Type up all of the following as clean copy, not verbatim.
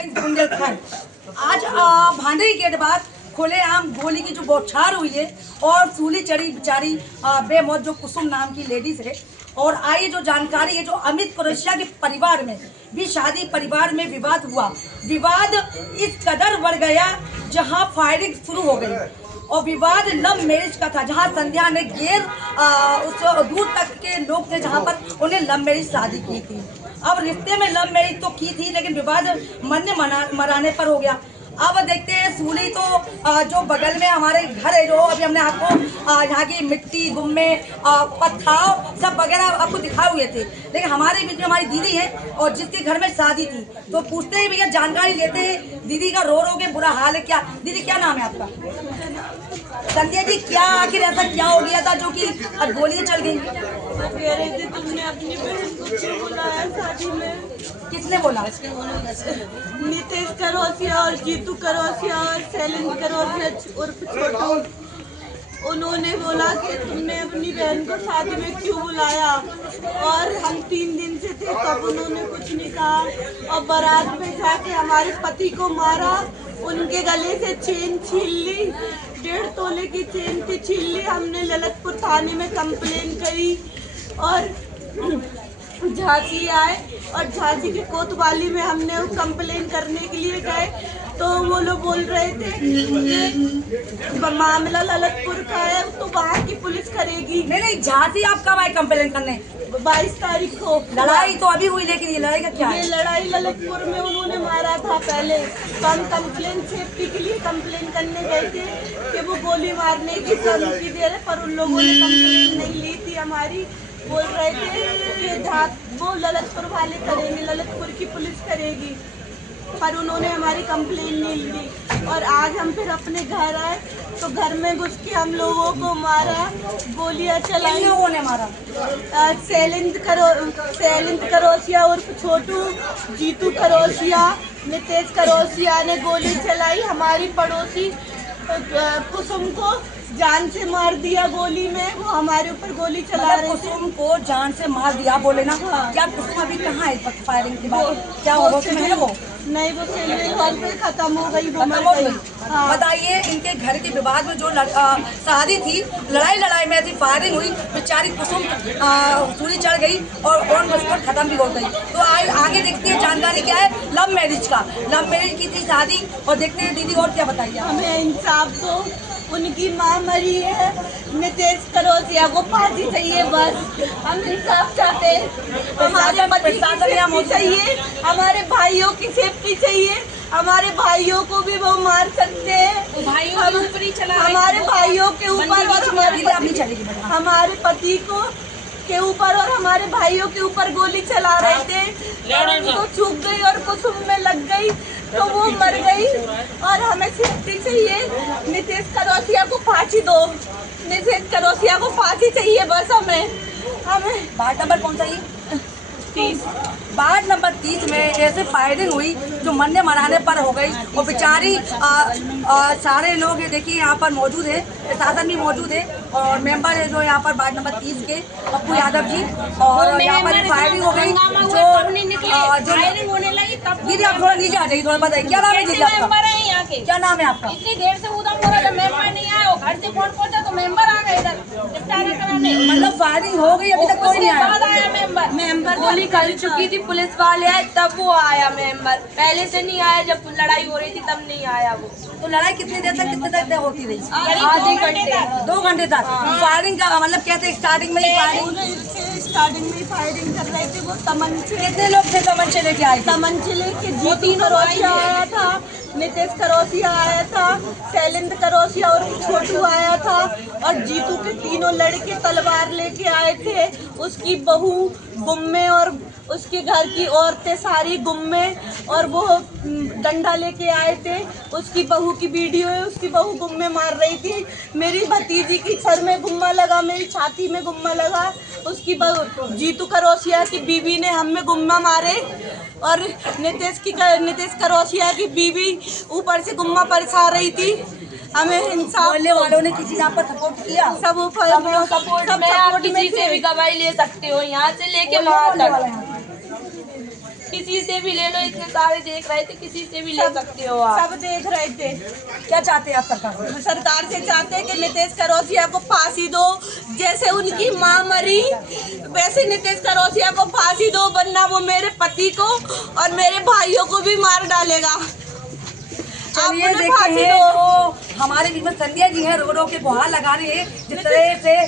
बुंदेलखंड आज भांडरी गेट बाद खुलेआम गोली की जो बौछार हुई है और सूली चढ़ी बेचारी बेमौत जो कुसुम नाम की लेडीज है। और आइए जो जानकारी है जो अमित कुरैशिया के परिवार में भी शादी परिवार में विवाद हुआ। विवाद इस कदर बढ़ गया जहां फायरिंग शुरू हो गई और विवाद लव मैरिज का था, जहां संध्या ने उस दूर तक के लोग थे जहां पर उन्हें लव मैरिज शादी की थी। अब रिश्ते में लव मैरिज तो की थी लेकिन विवाद मरने मराने पर हो गया। अब देखते हैं सूली तो जो बगल में हमारे घर है, जो अभी हमने आपको यहाँ की मिट्टी गुम्मे पत्थर सब वगैरह आपको दिखाए हुए थे, लेकिन हमारे बीच में हमारी दीदी है और जिसके घर में शादी थी तो पूछते ही भैया जानकारी लेते हैं। दीदी का रो के बुरा हाल है। क्या दीदी क्या नाम है आपका? संध्या जी, क्या आखिर ऐसा क्या हो गया था जो कि गोलियां चल गई? तुमने अपनी बहन को क्यों बुलाया शादी में? किसने बोला? नितेश करौसिया और जीतू करौसिया और शैलेंद्र करौसिया उर्फ छोटू, उन्होंने बोला कि तुमने अपनी बहन को शादी में क्यों बुलाया। और हम 3 दिन से थे तब उन्होंने कुछ नहीं कहा और बारात में जाके हमारे पति को मारा, उनके गले से चेन छीन ली, 1.5 तोले की चेन थी, छीन ली। हमने ललितपुर थाने में कंप्लेन करी और झांसी आए और झांसी के कोतवाली में हमने कंप्लेन करने के लिए गए तो वो लोग बोल रहे थे कि मामला ललितपुर का है तो वहाँ की पुलिस करेगी। नहीं, झांसी आप कब आए कंप्लेन करने? 22 तारीख को। लड़ाई तो अभी हुई लेकिन ये लड़ाई का क्या है? ये लड़ाई ललितपुर में उन्होंने मारा था पहले, तो हम कंप्लेन सेफ्टी के लिए कंप्लेन करने गए थे कि वो गोली मारने की धमकी दे रहे, पर उन लोगों ने कंप्लेन नहीं ली थी हमारी। बोल रहे थे कि वो ललितपुर वाले करेंगे, ललितपुर की पुलिस करेगी, पर उन्होंने हमारी कंप्लेन नहीं ली। और आज हम फिर अपने घर आए तो घर में घुस के हम लोगों को मारा, गोलियां चलाई। लोगों ने मारा? शैलेंद्र करौसिया उर्फ छोटू, जीतू करौसिया, नितेश करौसिया ने गोली चलाई। हमारी पड़ोसी कुसुम को जान से मार दिया गोली में, वो हमारे ऊपर गोली चला रहे थे। कुसुम को जान से मार दिया बोले ना? हाँ। क्या कुसुम अभी कहाँ है? फायरिंग के बाद क्या होगा? वो नहीं, वो सेलवे हॉल पे खत्म हो गई, वो मर गई। हाँ। बताइए, इनके घर के विवाद में जो शादी थी, लड़ाई में ऐसी फायरिंग हुई, बेचारी कुसुम सूली चढ़ गई और मुस्कुट खत्म भी हो गई। तो आगे देखते हैं जानकारी क्या है लव मैरिज का। लव मैरिज की थी शादी और देखते हैं दीदी और क्या बताइए। हमें इंसाफ दो, उनकी माँ मरी है, नितेश करौसिया को फांसी चाहिए, बस हम इंसाफ चाहते हैं। हमारे पति की सेफ्टी चाहिए, हमारे भाइयों की सेफ्टी चाहिए, हमारे भाइयों को भी वो मार सकते हैं। हमारे भाइयों के ऊपर और हमारे पति को के ऊपर और हमारे भाइयों के ऊपर गोली चला रहे थे, उनको चूक गई और कुसुम में लग गई तो वो मर गई। और हमें सेफ्टी चाहिए, नितेश करौसिया को फांसी दो, नितेश करौसिया को फांसी चाहिए, बस हमें। वार्ड नंबर कौन सा? 30। वार्ड नंबर 30 में ऐसे फायरिंग हुई जो मरने मराने पर हो गई और बेचारी सारे लोग देखिए यहाँ पर मौजूद है, प्रशासन भी मौजूद है और मेंबर है जो यहाँ पर वार्ड नंबर 30 के पप्पू यादव जी। और यहाँ पर फायरिंग हो गई जो होने लगी। दीदी आप थोड़ा नीचे आ जाइए, थोड़ा बताइए क्या नाम है दीदी आपका? क्या नाम है आपका? इतनी देर से उधर बोला जब मेंबर नहीं आया, घर से फोन पहुंचा तो मेंबर आ गए इधर निपटारा कराने। मतलब फायरिंग हो गई अभी तक कोई नहीं आया? मेंबर गोली कर चुकी थी, पुलिस वाले आए तब वो आया मेंबर, पहले से नहीं आया। जब लड़ाई हो रही थी तब नहीं आया वो। तो लड़ाई कितनी देर तक होती रही? आधे घंटे 2 घंटे तक। फायरिंग का मतलब कहते हैं स्टार्टिंग में ही फायरिंग कर रहे थे। वो तमंचे, कितने लोग थे तमंचे लेके आए? तमंचे लेके जीतू करौसिया आया था, नितेश करौसिया आया था, शैलेंद्र करौसिया और छोटू आया था और जीतू के 3 लड़के तलवार लेके आए थे। उसकी बहू गुम्मे और उसके घर की औरतें सारी गुम्मे और वो डंडा लेके आए थे। उसकी बहू की वीडियो है, उसकी बहू गुम्मे मार रही थी। मेरी भतीजी की सर में गुम्मा लगा, मेरी छाती में गुम्मा लगा। उसकी बहू जीतू करौसिया की बीवी ने हम में गुम्मा मारे और नितेश करौसिया की बीवी ऊपर से गुम्मा परसा रही थी। हमें इंसाफ बोलने वालों ने किसी ने आपको सपोर्ट किया? सब सपोर्ट में आप किसी से भी गवाही ले सकते हो, यहाँ से लेके वहाँ तक। किसी किसी से भी ले लो, इतने सारे देख रहे थे, किसी से भी ले सकते हो आप। सब देख रहे थे। क्या चाहते हैं आप सरकार से? सरकार से चाहते हैं कि नीतीश करोसिया को फांसी दो, जैसे उनकी माँ मरी वैसे नीतीश करोसिया को फांसी दो, वरना वो मेरे पति को और मेरे भाइयों को भी मार डालेगा। चलिए आप उन्हें देखते फांसी हैं दो। तो हमारे बीच में संध्या जी हैं, रोडों के गुहार लगा रहे हैं जिस तरह से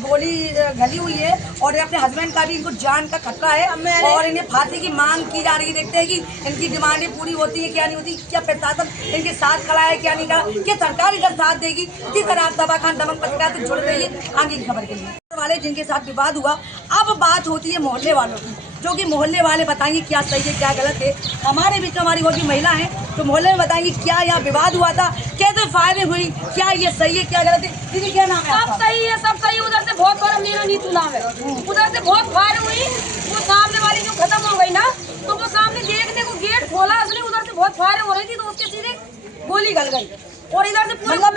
गोली गली हुई है और अपने हस्बैंड का भी इनको जान का खतरा है और इन्हें फांसी की मांग की जा रही है। देखते हैं कि इनकी डिमांडें पूरी होती है क्या नहीं होती, क्या प्रशासन इनके साथ खड़ा है क्या नहीं खड़ा, क्या सरकार इधर साथ देगी। इसी तरह आप तबा खान दमन पत्रकार से जुड़ रही आगे की खबर के लिए। वाले जिनके साथ विवाद हुआ, अब बात होती है मोहल्ले वालों की, जो कि मोहल्ले वाले बताएंगे क्या सही है क्या गलत है। हमारे बीच में हमारी और भी महिला हैं तो मोहल्ले में बताएंगे क्या यहाँ विवाद हुआ था, कैसे फायरिंग हुई, क्या ये सही है क्या गलत है। दीदी क्या नाम है आपका? सब सही है, सब सही। उधर से बहुत बार हमने नहीं सुना है, उधर से बहुत फायर हुई, वो सामने वाली जो खत्म हो गई ना, तो वो सामने देखने को गेट खोला उसने, उधर से बहुत फायर हो रही थी तो उसके सीधे गोली गल गई और इधर से पूरा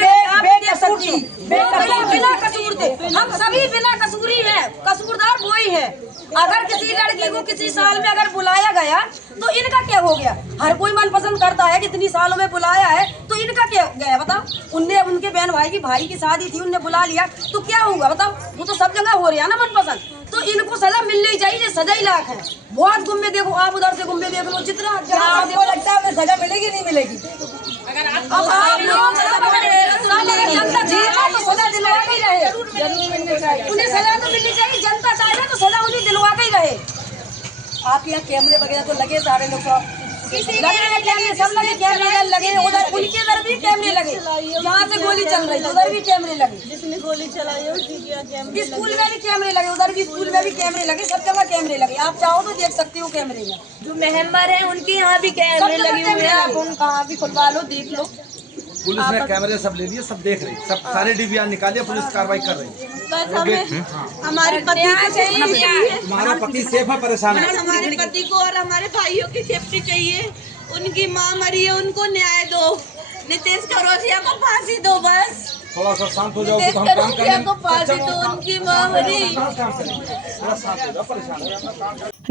बिना कसूर थे। हम सभी बिना कसूरी हैं, कसूरदार वही है। अगर किसी लड़की को किसी साल में अगर बुलाया गया तो इनका क्या हो गया? हर कोई मनपसंद करता है, कितनी सालों में बुलाया है तो इनका क्या गया बताओ। उनने उनके बहन भाई की भाई की शादी थी, उनने बुला लिया तो क्या होगा बताओ। वो तो सब जगह हो रहा है ना मनपसंद, तो इनको सजा मिलनी चाहिए, सजा ही लाख है। बहुत गुम्बे देखो आप, उधर से गुम्बे देख लो, जितना आपको लगता है उन्हें सजा मिलेगी नहीं मिलेगी? अब आप लोग जनता तो सजा दिलवा के ही रहे, उन्हें सजा तो मिलनी चाहिए। जनता चाहे तो सजा उन्हें दिलवा के ही रहे। आप यहाँ कैमरे वगैरह तो लगे सारे लोग लगे कैमरे, सब लगे कैमरे लगे, उधर उनके इधर भी कैमरे लगे, जहाँ से गोली चल रही उधर भी कैमरे लगे, जिसने गोली चलाई है उसकी कैमरे स्कूल में भी कैमरे लगे, उधर भी स्कूल में भी कैमरे लगे, सब जगह कैमरे लगे। आप चाहो तो देख सकते हो कैमरे में। जो मेंबर है उनके यहाँ भी कैमरे लगे हुए हैं, आप उन कहाँ भी खुलवा लो, देख लो। पुलिस ने कैमरे सब ले लिए, सब देख रही, सब सारे डीवीआर निकाले, पुलिस कार्रवाई कर रही है। बस हमें हमारे पति को चाहिए, हमारा पति सेफ है, परेशान है। हमारे पति को और हमारे भाइयों की सेफ्टी चाहिए। उनकी माँ मरी है, उनको न्याय दो। नीतीश करोसिया को फांसी दो, बस थोड़ा सा शांत हो जाओ नीतीश तो हम काम करोसिया करें। को फांसी दो, उनकी माँ मरी। थोड़ा शांत हो जाओ, परेशान।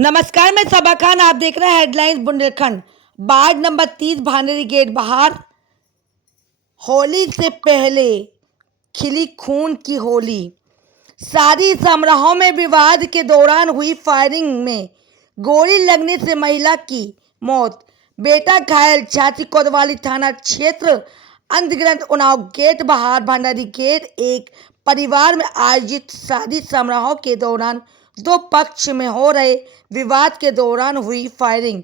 नमस्कार, मैं सबा खान, आप देख रहे हैं headlines Bundelkhand. Ward number 30 Bhanderi gate बाहर होली से पहले खिली खून की होली। शादी समारोह में विवाद के दौरान हुई फायरिंग में गोली लगने से महिला की मौत, बेटा घायल। झांसी कोतवाली थाना क्षेत्र अंतर्गत उन्नाव गेट बाहर भंडारी गेट एक परिवार में आयोजित शादी समारोह के दौरान दो पक्ष में हो रहे विवाद के दौरान हुई फायरिंग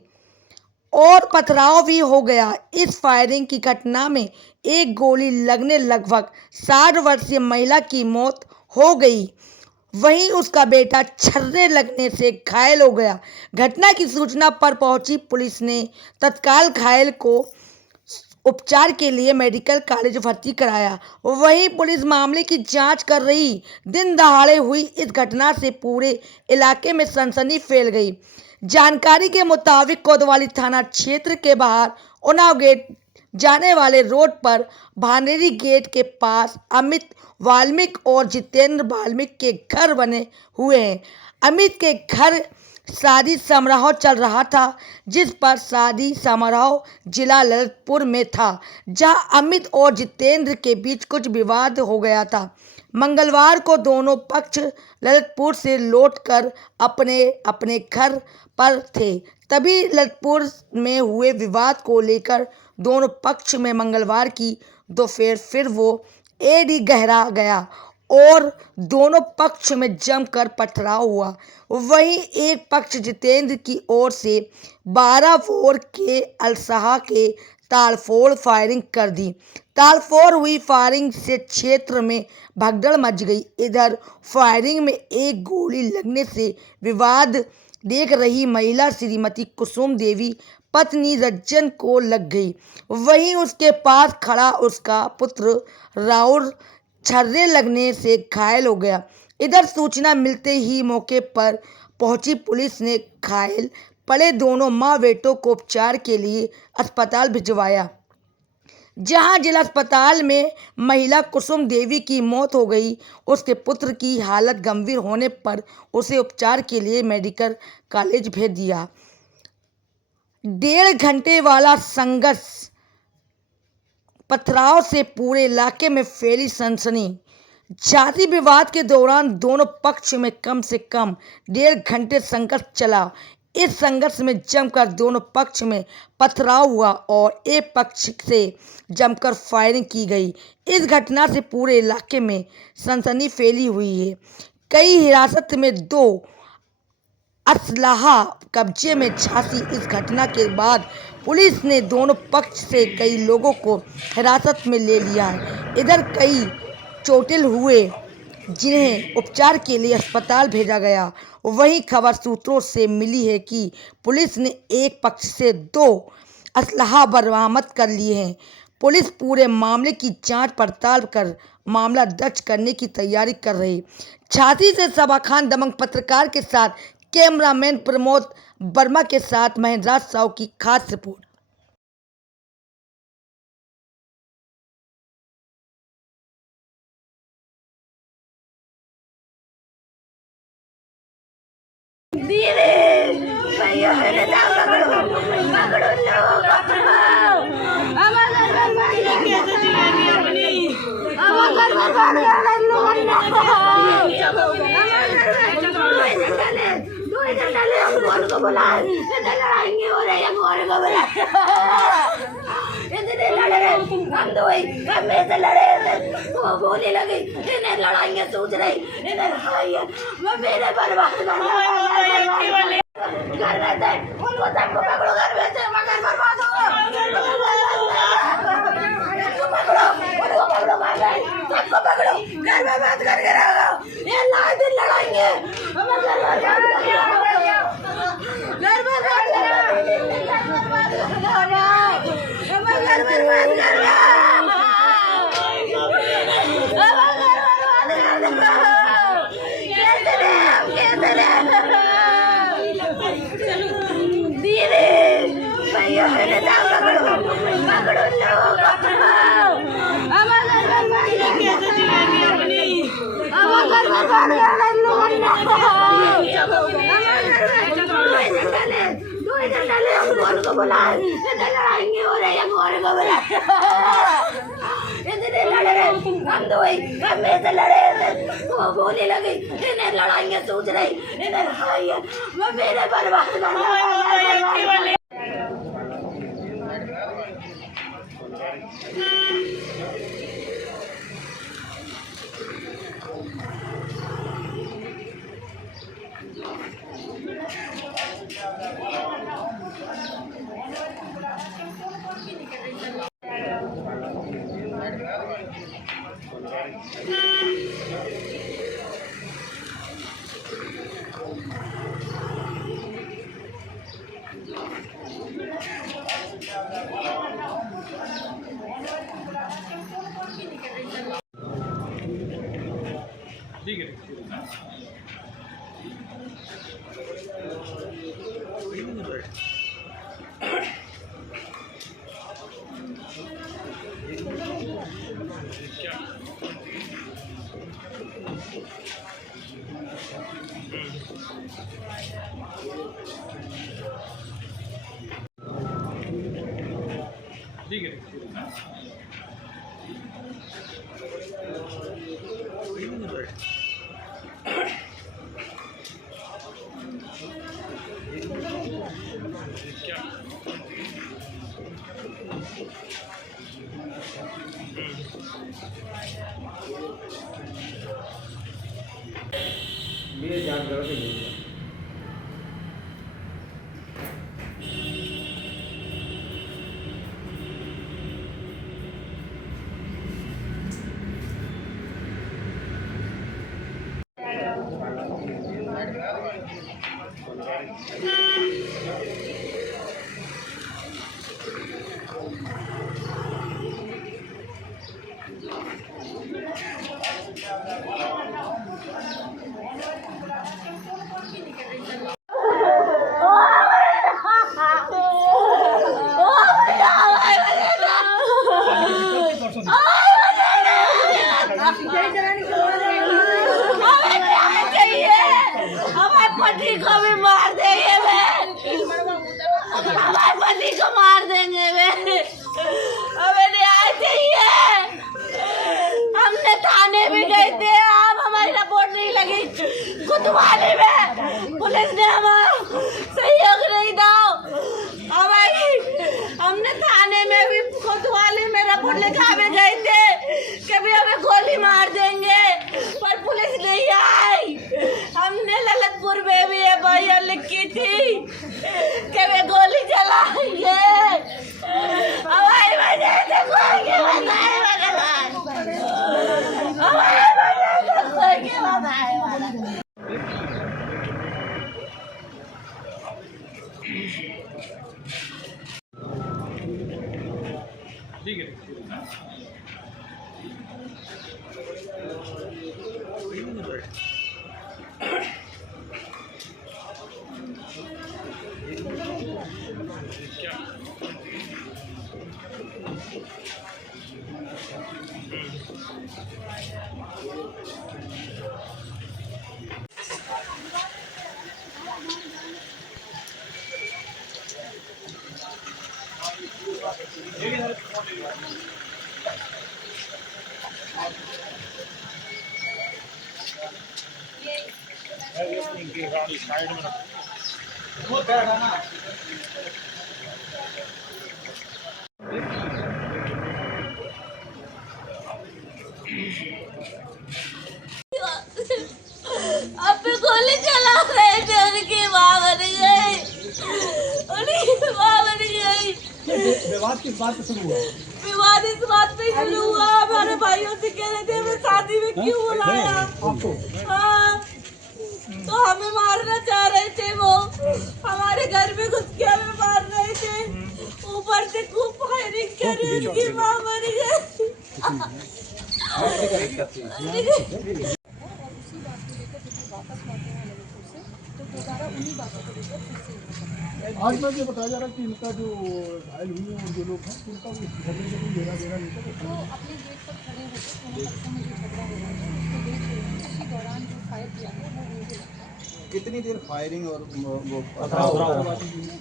और पथराव भी हो गया। इस फायरिंग की घटना में एक गोली लगने लगभग 60 वर्षीय महिला की मौत हो गई, वहीं उसका बेटा छर्रे लगने से घायल हो गया। घटना की सूचना पर पहुंची पुलिस ने तत्काल घायल को उपचार के लिए मेडिकल कॉलेज भर्ती कराया। वहीं पुलिस मामले की जांच कर रही। दिन दहाड़े हुई इस घटना से पूरे इलाके में सनसनी फैल गई। जानकारी के मुताबिक कोतवाली थाना क्षेत्र के बाहर उन्नाव गेट जाने वाले रोड पर भांडेरी गेट के पास अमित वाल्मीकि और जितेंद्र वाल्मीकि के घर बने हुए हैं। अमित के घर शादी समारोह चल रहा था, जिस पर शादी समारोह जिला ललितपुर में था, जहां अमित और जितेंद्र के बीच कुछ विवाद हो गया था। मंगलवार को दोनों पक्ष ललितपुर से लौटकर अपने अपने घर पर थे, तभी ललितपुर में हुए विवाद को लेकर दोनों पक्ष में मंगलवार की दोपहर फिर वो एड़ी गहरा गया और दोनों पक्ष में जमकर पथराव हुआ। वहीं एक पक्ष जितेंद्र की ओर से 12 बोर के अलसाहा के तालफोड़ फायरिंग कर दी। तालफोड़ हुई फायरिंग से क्षेत्र में भगदड़ मच गई। इधर फायरिंग में एक गोली लगने से विवाद देख रही महिला श्रीमती कुसुम देवी पत्नी रज्जन को लग गई। वहीं उसके पास खड़ा उसका पुत्र राउर छर्रे लगने से घायल हो गया। इधर सूचना मिलते ही मौके पर पहुंची पुलिस ने घायल पड़े दोनों मां बेटों को उपचार के लिए अस्पताल भिजवाया, जहां जिला अस्पताल में महिला कुसुम देवी की मौत हो गई। उसके पुत्र की हालत गंभीर होने पर उसे उपचार के लिए मेडिकल कॉलेज भेज दिया। 1.5 घंटे वाला संघर्ष, पथराव से पूरे इलाके में फैली सनसनी। जाति विवाद के दौरान दोनों पक्ष में कम से कम 1.5 घंटे संघर्ष चला। इस संघर्ष में जमकर दोनों पक्ष में पथराव हुआ और एक पक्ष से जमकर फायरिंग की गई। इस घटना से पूरे इलाके में सनसनी फैली हुई है। कई हिरासत में 2 असलाहा कब्जे में। झांसी। इस घटना के बाद पुलिस ने दोनों पक्ष से कई लोगों को हिरासत में ले लिया है। इधर कई चोटिल हुए जिन्हें उपचार के लिए अस्पताल भेजा गया। वहीं खबर सूत्रों से मिली है कि पुलिस ने एक पक्ष से 2 असलाहा बरामद कर लिए हैं। पुलिस पूरे मामले की जांच पड़ताल कर मामला दर्ज करने की तैयारी कर रही। झांसी से सबा खान दबंग पत्रकार के साथ कैमरामैन प्रमोद वर्मा के साथ महेंद्र साहू की खास रिपोर्ट। बोलने लगी इन्हें लड़ाइयाँ सोच रही इन्हें लड़ाइयाँ मेरे बर्बाद घर में थे उनको सबको पकड़ो घर में थे मगर बर्बाद हो सबको पकड़ो घर में बात करके रहो ये लाए दिन लड़ाएंगे को बुलाए लड़ाएंगे हो रहे को इतने लड़ रहे हम दो में से लड़े वो बोलने लगी इन्हें लड़ाइयाँ सोच रही इन्हें लड़ाइयाँ मेरे बर्बाद ये जान करो तो ये गोली को मार देंगे वे। हमें न्याय चाहिए। हमने थाने भी गए थे, अब हमारी रिपोर्ट नहीं लगी। कोतवाली में पुलिस ने हमारा सहयोग नहीं था। हमने थाने में भी कोतवाली में रिपोर्ट लिखा भी गए थे कि भी हमें गोली मार देंगे, पर पुलिस नहीं आई। हमने ललितपुर में भी एफआईआर लिखी थी कि वे गोली चलाएंगे। हमारी वजह से कोई के बताए हमारी वजह से कोई के बताए वाला। अब गोली चला रहे थे, उनकी माँ बन गई, उनकी माँ बन गई। विवाद किस बात से शुरू हुआ? विवाद इस बात पे शुरू हुआ, हमारे भाइयों से कह रहे थे हमें शादी में क्यों बुलाया आपको? हाँ, तो हमें मारना चाह रहे थे। वो हमारे घर में घुस के हमें मार रहे थे, ऊपर से खूब फायरिंग करी, उनकी माँ मर गई। आज मैं ये बताया जा रहा है कि इनका जो घायल हुई है और जो लोग हैं उनका झगड़े से कोई लेना देना नहीं था। तो अपने गेट पर खड़े होकर दोनों पक्षों में जो झगड़ा हो रहा है उसको देख रहे हैं। उसी दौरान जो फायर किया है वो उनके लगता है। कितनी देर फायरिंग और वो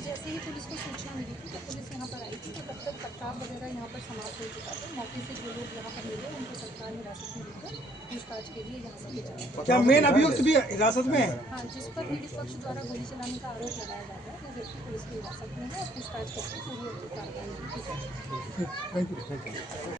जैसे ही पुलिस को सूचना मिली थी तो पुलिस यहाँ पर आई थी, तो तब तक पथराव वगैरह यहाँ पर समाप्त हो चुका था। मौके से जो लोग यहाँ पर मिले उनको तत्काल हिरासत में लेकर पूछताछ के लिए यहाँ से ले जाया। क्या मेन अभियुक्त भी हिरासत में है? हाँ, जिस पर पीड़ित पक्ष द्वारा गोली चलाने का आरोप लगाया जाता है वो व्यक्ति पुलिस की हिरासत में है और पूछताछ करके पूरी कार्रवाई की जाएगी। Thank you.